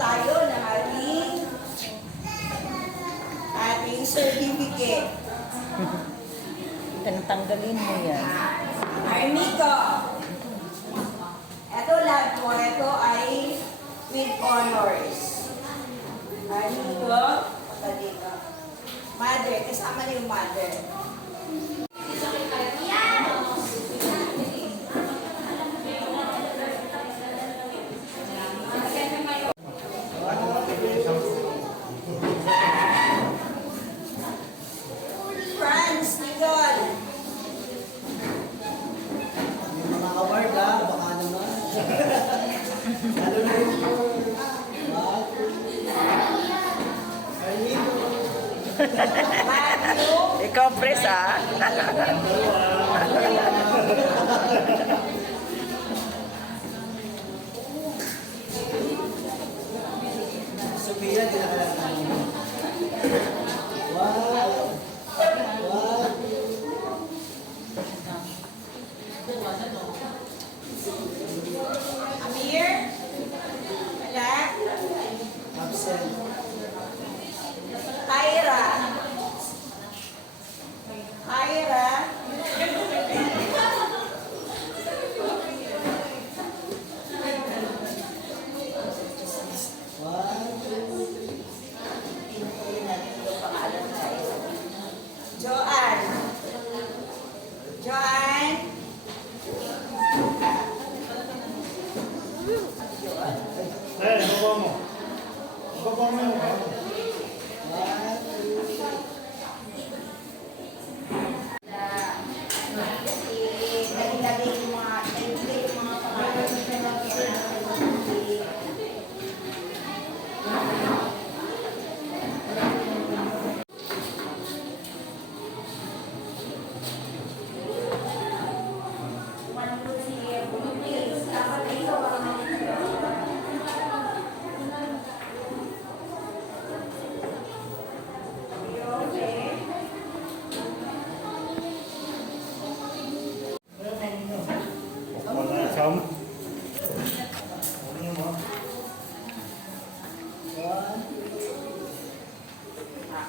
tayo ng ating certificate. Tanggalin mo yan. Arnico. Ito lahat mo. Ito ay with honors. Arnico. Punta dito. Mother. Kasama na yung mother. Franz, Nicole. Mga award ha, baka naman. Ano na yun po? Matthew. Ikaw, pres, ha? Sophia, di na kailangan. Wow! Wow! Amir. Wala. Absent. Kyra. Kyra. Joanne. Joanne. baba mo. Baba mo yung Come.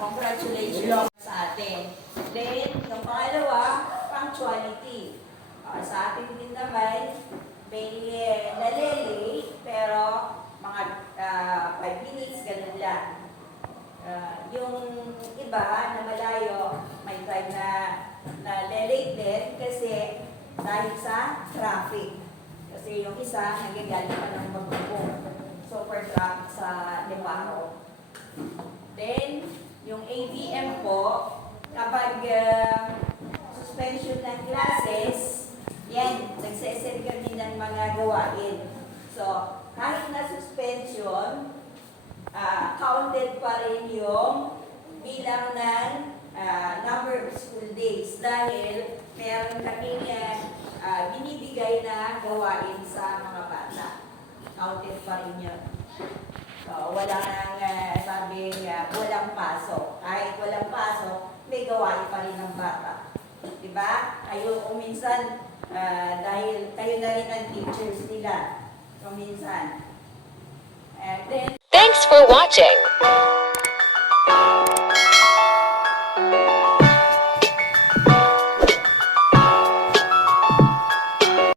Congratulations sa atin. Then, yung pangalawa, punctuality. Sa atin din naman, may nalilate, pero mga 5 minutes, ganun lang. Yung iba na malayo, may time na late din kasi dahil sa traffic. Kasi yung isa, nagagaling pa ng magbubong. Super traffic sa Limaro. Then, yung ABM po, kapag suspension ng classes, yan, nagsesend kami ng mga gawain. So, kahit na suspension, counted pa rin yung bilang ng number of school days dahil meron kaming binibigay na gawain sa mga bata. Counted pa rin yun. So, wala nang sabing walang pasok. Kahit walang pasok, may gawain pa rin ng bata. Diba? Kayo kung minsan, dahil kayo na rin ang teachers nila. Kung minsan. Then, Thanks for watching.